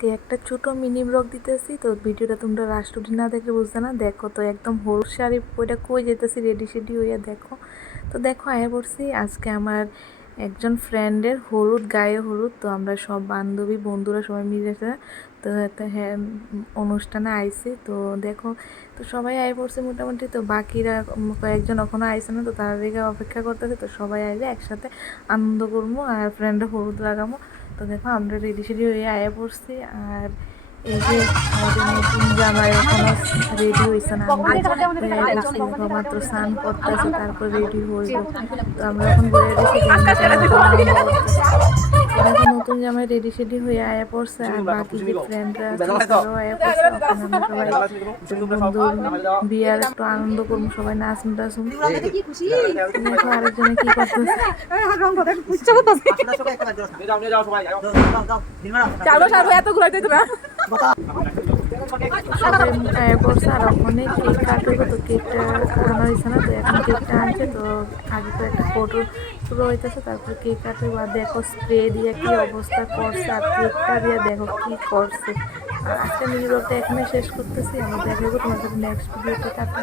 আজকে একটা ছোট মিনি ব্লগ দিতেছি। তো ভিডিওটা তোমরা রাষ্ট্রটি না দেখলে বুঝতে না? দেখো তো একদম হলুদ শাড়ি, ওইটা কই যেতেছি রেডি সেডি হইয়া দেখো। তো দেখো, আয়া পড়ছি আজকে আমার একজন ফ্রেন্ডের হলুদ, গায়ে হলুদ। তো আমরা সব বান্ধবী, বন্ধুরা সবাই মিলে তো একটা হ্যাঁ অনুষ্ঠানে আইছি। তো দেখো, তো সবাই আয় পড়ছে মোটামুটি। তো বাকিরা কয়েকজন এখনও আইসে না, তো তারা অপেক্ষা করতেছে। তো সবাই আইলে একসাথে আনন্দ করব আর ফ্রেন্ডে হলুদ লাগাবো তো দেখো আমরা রেডি সেডি হয়ে আয়া পড়ছি। আর এই যে আমাদের নতুন জামাই এখনও রেডি হয়েছে না আমরা মাত্র স্নান করতেছে তারপর রেডি হইব। তো আমরা এখন বলে দিচ্ছি দেখো নতুন জামাই রেডি সেডি হয়ে আয়া পড়ছে আর বাকি যে ফ্রেন্ডরা আছে তারাও আয়া পড়ছে সবাই বিয়ার একটু আনন্দ করব সবাই নাচুন টাচুন আরেকজনে কি করতেছে। এত ঘুরাইতে না সবাই করছে আর ওখানে কেক কাটবে তো কেকটা আনা হয়েছে না তো এখন কেকটা আনছে তো আগে তো একটা ফটো শুরু হইতেছে তারপর কেক কাটবে বা দেখো স্প্রে দিয়ে কি অবস্থা করছে আর কেকটা দিয়ে দেখো কি করছে আজকে মিনি ব্লগটা এখানে শেষ করতেছি আমরা দেখাবো তোমাদের নেক্সট ভিডিওতে টাটা